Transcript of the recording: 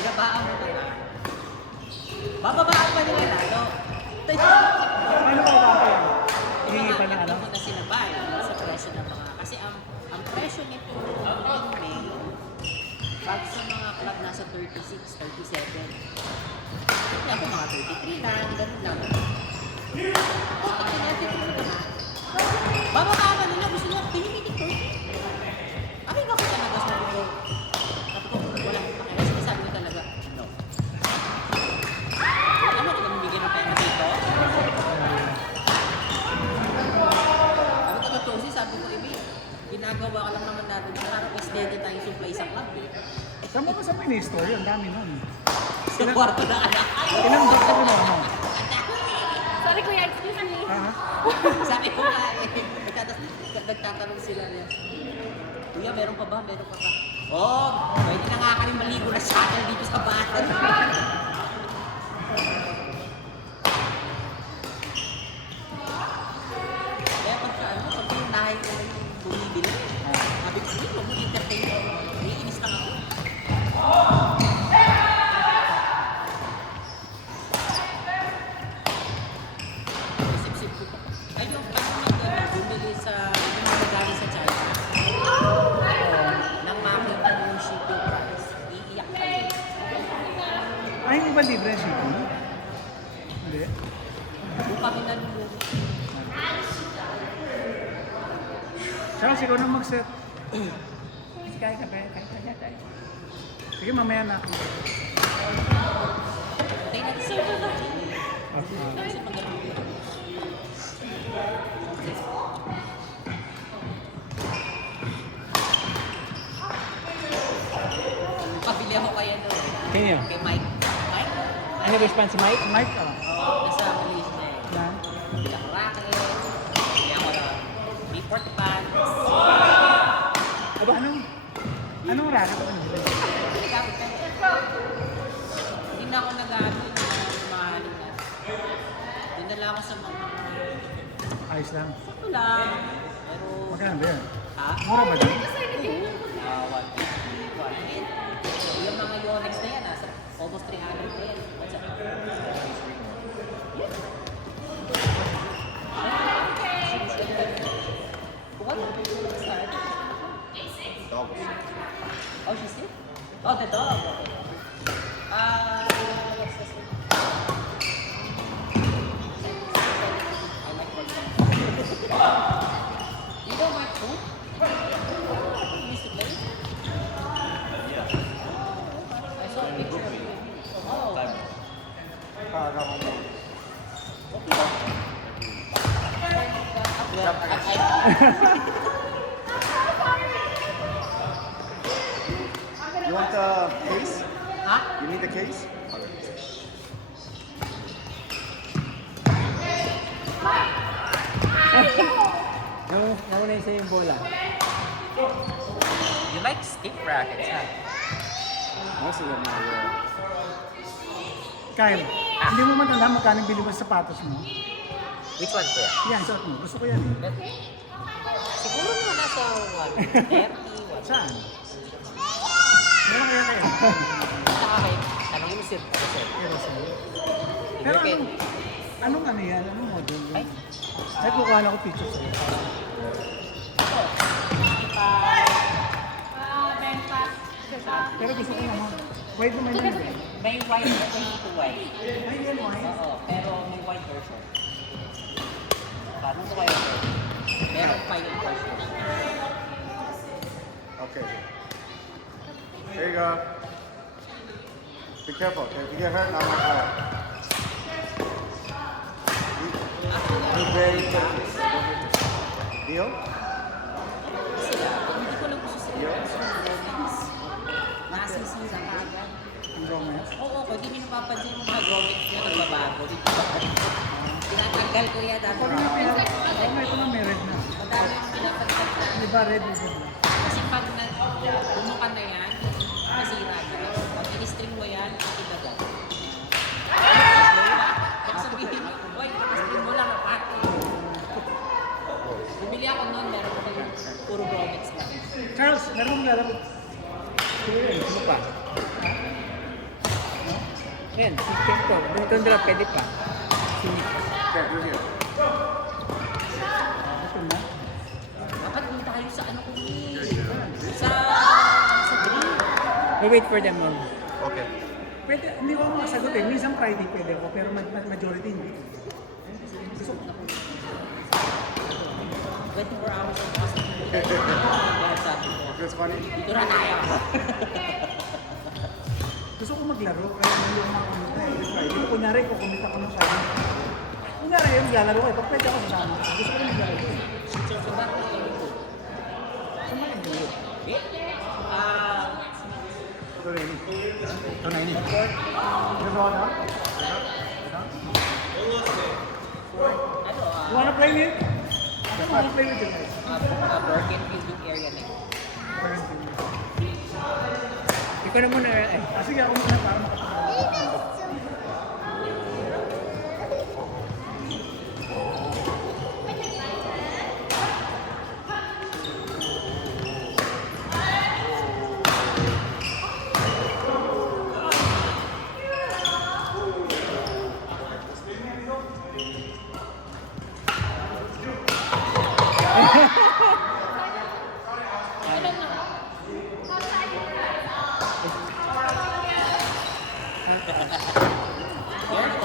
Babaan mo na. Bababaan pa nila lalo. Ano ba ba yan? Hihingi pa niya ano? Ito na sila ba sa presyo ng mga, kasi ang presyo nito in May, pag sa mga club nasa 36, 37. Kaya ako mga 33 lang, ganun lang. Oh, pag natin ito naman. Bababaan pa nila, gusto nila, pinipitik ko. Akin ako talaga sabi ko. Sabi ko, walang pakialam. Sinasabi ko talaga, no. Ano ka naman bigyan ng pera dito? Sabi ko, totoo sabi ko, Ibi, ginagawa ka lang naman natin. Parang mas dede tayo supply sa club eh. Saan mo ba sa Ministro? Yun, dami nun. Sa kwarto na anak. Ilang box ka mo? Ano? Sorry kuya, excuse me. Sabi ko nga eh, nagtatanong sila niya. Kuya, meron pa ba? Meron pa ba? Oh, pwede na nga ka rin maligo na shuttle dito sa bahay. Kaya pagka ano, pag yung nahay ko lang yung bumibili, sabi ko, hindi mo entertain ko. Iinis lang ako. Sip-sip ko pa. Ay, yung bumili sa, yung magaling sa China. Nang makita yung shipping price, iiyak ka din. Ay, hindi ba libre ang shipping? Hindi. Kung kami nalulunod. Tsaka siguro na mag-set. Kaya ka ba? Kaya. Sige, mamaya na. Tayo natin sir na lang. Kasi pag pabili ako kaya doon. Kaya? Kay Mike. Mike? Ano response si Mike? Mike, oh. Oo, nasa Malaysia eh. Yan. Pabili ako racket. Pabili ako na report pants. Aba, anong racket ako nila? Pabili ka ako tayo. Hindi na ako nag-ano yung mahalin na. Dinala ako sa mga Ayos lang. sakto lang. Pero, Magkano ba yan? ha? Mura ba din? 150, 180. Yung mga Yonex na yan, nasa almost 300 na yan. What's up? What? Start? Oh, she's sick? Oh, the dog. What's this one? I like that. You don't like food? You used to play? I saw a picture of you. Oh. You want the case? Huh? You need the case? Nauna yung sa'yo yung bola. You like stick rackets, huh? Most of them are Kyle, hindi mo matanda magkano bili mo sa sapatos mo? Which one, kuya? Yan, suot mo. Gusto ko yan eh. Siguro na nasa 130, Saan? Meron kaya kayo? Saka kayo, tanongin mo sir. Pero sa'yo. Pero anong ano yan? Anong model? Ay. Ay, kukuha na ko picture sa'yo. Benta. Pero gusto ko naman. Pwede naman yun. May white at may ito white. Ay, yan, why? Oo, pero may white version. Paano ko kayo? Meron pa yung version. Okay. There you go. Be careful. If you get hurt, not my fault. Be very careful. Deal? Sila, hindi ko lang gusto sila. Gusto ng Gomez. Nasisira ka agad. Ang Gomez. Oo, kung hindi mo napapansin yung mga Gomez na nagbabago. Tinatanggal ko yan dati. Pag nga ito na may red na. Madami yung pinapansin ko. Di ba red is red? Kasi pag bumukan na yan, masira ka. Pag in-string mo yan, ibagat. Pag sabihin, boy, in-string mo lang, mapati. Bumili ako noon, meron ko yung puro Gomez lang. Charles, meron mong lalaro. Sige rin, ano pa? Ayan, si Kento. Ganito nila, pwede pa. Okay, you're here. Ito na. Dapat hindi tayo sa ano ko sa green. We wait for them more. Okay. Pwede, hindi ko makasagot eh. Minsan Friday pwede ako, pero majority hindi. 24 hours ang possible. Kaya sabi ko, That's funny. dito na tayo. Gusto ko maglaro, kaya hindi ko makakumita eh. This Friday. Kunyari, kukumita ko ng Friday. Kunyari, yung lalaro ko eh. Pag pwede ako sasama. Gusto ko na maglaro ko eh. So bakit kayo dito? Sumali ko yun. Ito na yun. Ito na yun eh. You're going up? Ano, You wanna play with? I wanna play with you guys. broken building area na yun. Ikaw na muna eh. Sige ako muna para makapagod. You're